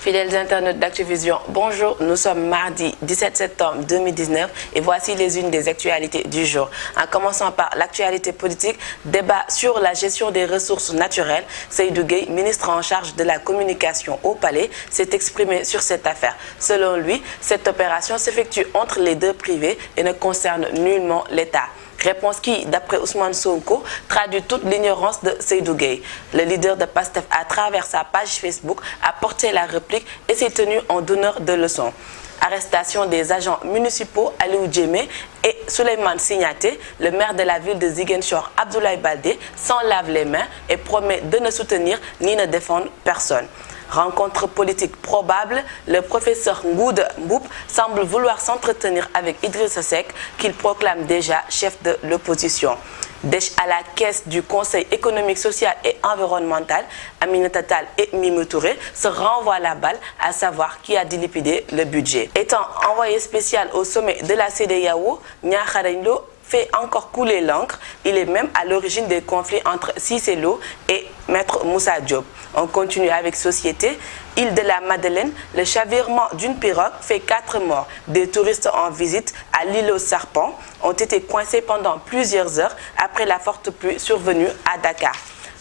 Fidèles internautes d'Actuvision, bonjour. Nous sommes mardi 17 septembre 2019 et voici les unes des actualités du jour. En commençant par l'actualité politique, débat sur la gestion des ressources naturelles. Seydou Gueye, ministre en charge de la communication au Palais, s'est exprimé sur cette affaire. Selon lui, cette opération s'effectue entre les deux privés et ne concerne nullement l'État. Réponse qui, d'après Ousmane Sonko, traduit toute l'ignorance de Seydou Gueye. Le leader de PASTEF, à travers sa page Facebook, a porté la réplique et s'est tenu en donneur de leçons. Arrestation des agents municipaux Aliou Djemé et Souleymane Signaté, le maire de la ville de Ziguinchor, Abdoulaye Baldé, s'en lave les mains et promet de ne soutenir ni ne défendre personne. Rencontre politique probable, le professeur Ngouda Mboup semble vouloir s'entretenir avec Idrissa Seck, qu'il proclame déjà chef de l'opposition. Dèche à la caisse du Conseil économique, social et environnemental, Aminata Tall et Mimi Touré se renvoient la balle, à savoir qui a dilapidé le budget. Étant envoyé spécial au sommet de la CEDEAO, Niakhare Lo fait encore couler l'encre. Il est même à l'origine des conflits entre Cissé Lo et Maître Moussa Diop. On continue avec Société. Île de la Madeleine, le chavirement d'une pirogue fait 4 morts. Des touristes en visite à l'îlot Serpent ont été coincés pendant plusieurs heures après la forte pluie survenue à Dakar.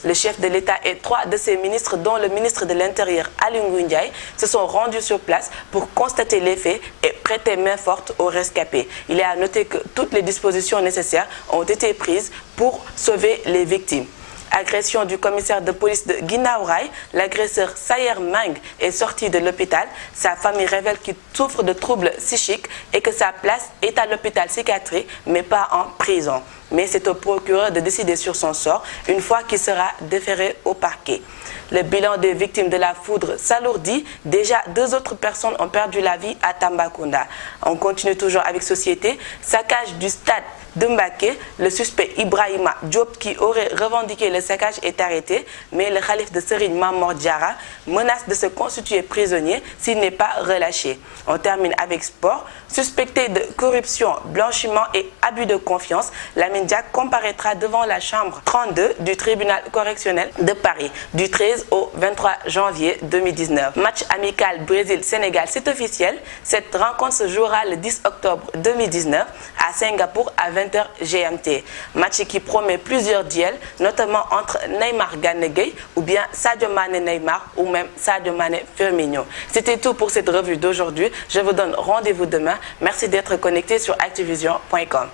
Le chef de l'État et 3 de ses ministres, dont le ministre de l'Intérieur Aly Ngouille Ndiaye, se sont rendus sur place pour constater les faits et prêter main forte aux rescapés. Il est à noter que toutes les dispositions nécessaires ont été prises pour sauver les victimes. Agression du commissaire de police de Guinaw Rail, l'agresseur Sayer Mang est sorti de l'hôpital. Sa famille révèle qu'il souffre de troubles psychiques et que sa place est à l'hôpital psychiatrique, mais pas en prison. Mais c'est au procureur de décider sur son sort une fois qu'il sera déféré au parquet. Le bilan des victimes de la foudre s'alourdit. Déjà, 2 autres personnes ont perdu la vie à Tambacounda. On continue toujours avec Société. Saccage du stade de Mbacké. Le suspect Ibrahima Diop, qui aurait revendiqué le saccage, est arrêté. Mais le khalife de Serigne Mamor Diarra menace de se constituer prisonnier s'il n'est pas relâché. On termine avec sport. Suspecté de corruption, blanchiment et abus de confiance, Lamine Diack comparaîtra devant la chambre 32 du tribunal correctionnel de Paris du 13 au 23 janvier 2019. Match amical Brésil-Sénégal, c'est officiel. Cette rencontre se jouera le 10 octobre 2019 à Singapour à 20h GMT. Match qui promet plusieurs duels, notamment entre Neymar Gana Gueye ou bien Sadio Mané Neymar ou même Sadio Mané Firmino. C'était tout pour cette revue d'aujourd'hui. Je vous donne rendez-vous demain. Merci d'être connecté sur Activision.com.